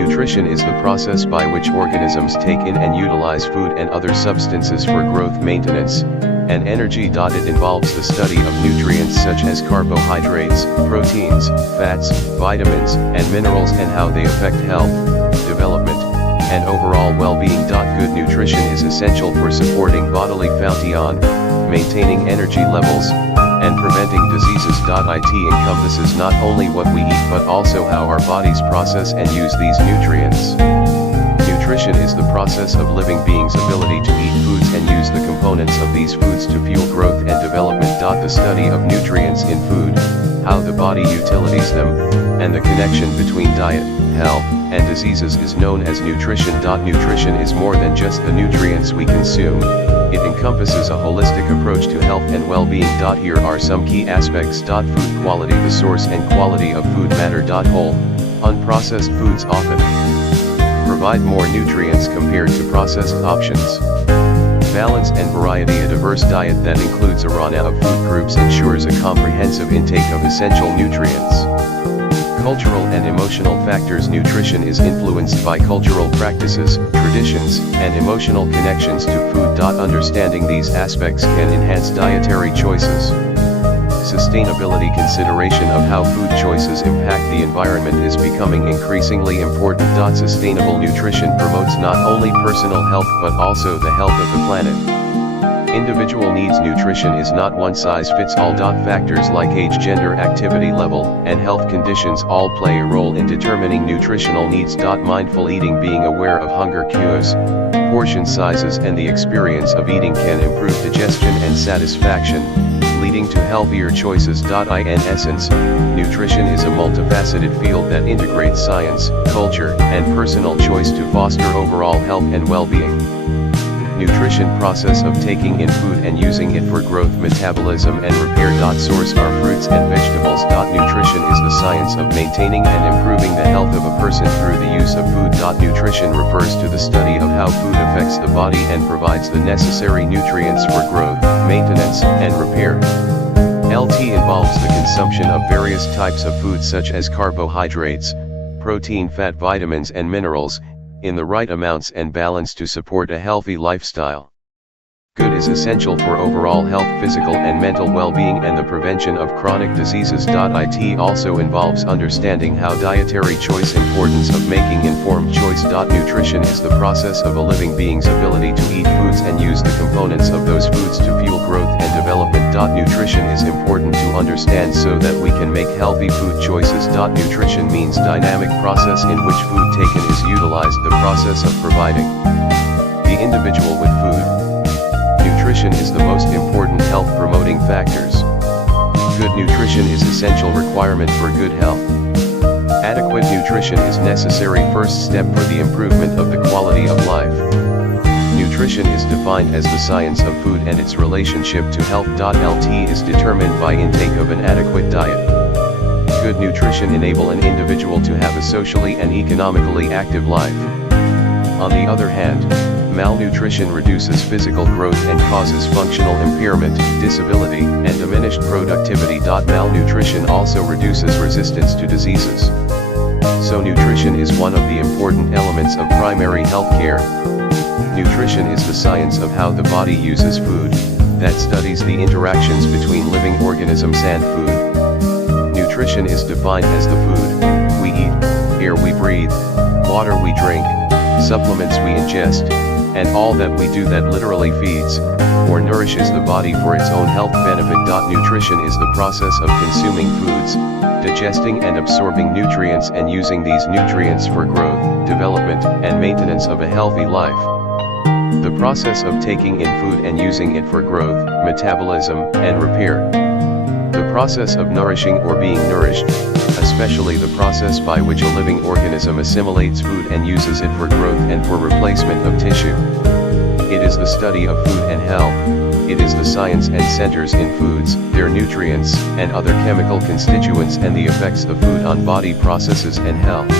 Nutrition is the process by which organisms take in and utilize food and other substances for growth, maintenance, and energy. It involves the study of nutrients such as carbohydrates, proteins, fats, vitamins, and minerals, and how they affect health, development, and overall well-being. Good nutrition is essential for supporting bodily function, maintaining energy levels, and preventing diseases. It encompasses not only what we eat but also how our bodies process and use these nutrients. Nutrition is the process of living beings' ability to eat foods and use the components of these foods to fuel growth and development. The study of nutrients in food, how the body utilizes them, and the connection between diet, health, and diseases is known as nutrition. Nutrition is more than just the nutrients we consume. It encompasses a holistic approach to health and well-being. Here are some key aspects. Food quality. The source and quality of food matter. Whole, unprocessed foods often provide more nutrients compared to processed options. Balance and variety. A diverse diet that includes a range of food groups ensures a comprehensive intake of essential nutrients. Cultural and emotional factors. Nutrition is influenced by cultural practices, traditions, and emotional connections to food. Understanding these aspects can enhance dietary choices. Sustainability. Consideration of how food choices impact the environment is becoming increasingly important. Sustainable nutrition promotes not only personal health but also the health of the planet. Individual needs. Nutrition is not one-size-fits-all. Factors like age, gender, activity level, and health conditions all play a role in determining nutritional needs. Mindful eating. Being aware of hunger cues, portion sizes, and the experience of eating can improve digestion and satisfaction, leading to healthier choices. In essence, nutrition is a multifaceted field that integrates science, culture, and personal choice to foster overall health and well-being. Nutrition. Process of taking in food and using it for growth, metabolism, and repair. Source are fruits and vegetables. Nutrition is the science of maintaining and improving the health of a person through the use of food. Nutrition refers to the study of how food affects the body and provides the necessary nutrients for growth, maintenance, and repair. LT involves the consumption of various types of food such as carbohydrates, protein, fat, vitamins, and minerals, in the right amounts and balance to support a healthy lifestyle. Good is essential for overall health, physical and mental well-being, and the prevention of chronic diseases. It also involves understanding how dietary choice, importance of making informed choice. Nutrition is the process of a living being's ability to eat foods and use the components of those foods to fuel growth and development. Nutrition is important to understand so that we can make healthy food choices. Nutrition means dynamic process in which food taken is utilized, the process of providing the individual with food. Nutrition is the most important health-promoting factors. Good nutrition is essential requirement for good health. Adequate nutrition is necessary first step for the improvement of the quality of life. Nutrition is defined as the science of food and its relationship to health. LT is determined by intake of an adequate diet. Good nutrition enable an individual to have a socially and economically active life. On the other hand, malnutrition reduces physical growth and causes functional impairment, disability, and diminished productivity. Malnutrition also reduces resistance to diseases. So nutrition is one of the important elements of primary health care. Nutrition is the science of how the body uses food, that studies the interactions between living organisms and food. Nutrition is defined as the food we eat, air we breathe, water we drink, supplements we ingest, and all that we do that literally feeds, or nourishes the body for its own health benefit. Nutrition is the process of consuming foods, digesting and absorbing nutrients and using these nutrients for growth, development, and maintenance of a healthy life. The process of taking in food and using it for growth, metabolism, and repair. The process of nourishing or being nourished, especially the process by which a living organism assimilates food and uses it for growth and for replacement of tissue. It is the study of food and health. It is the science and centers in foods, their nutrients, and other chemical constituents and the effects of food on body processes and health.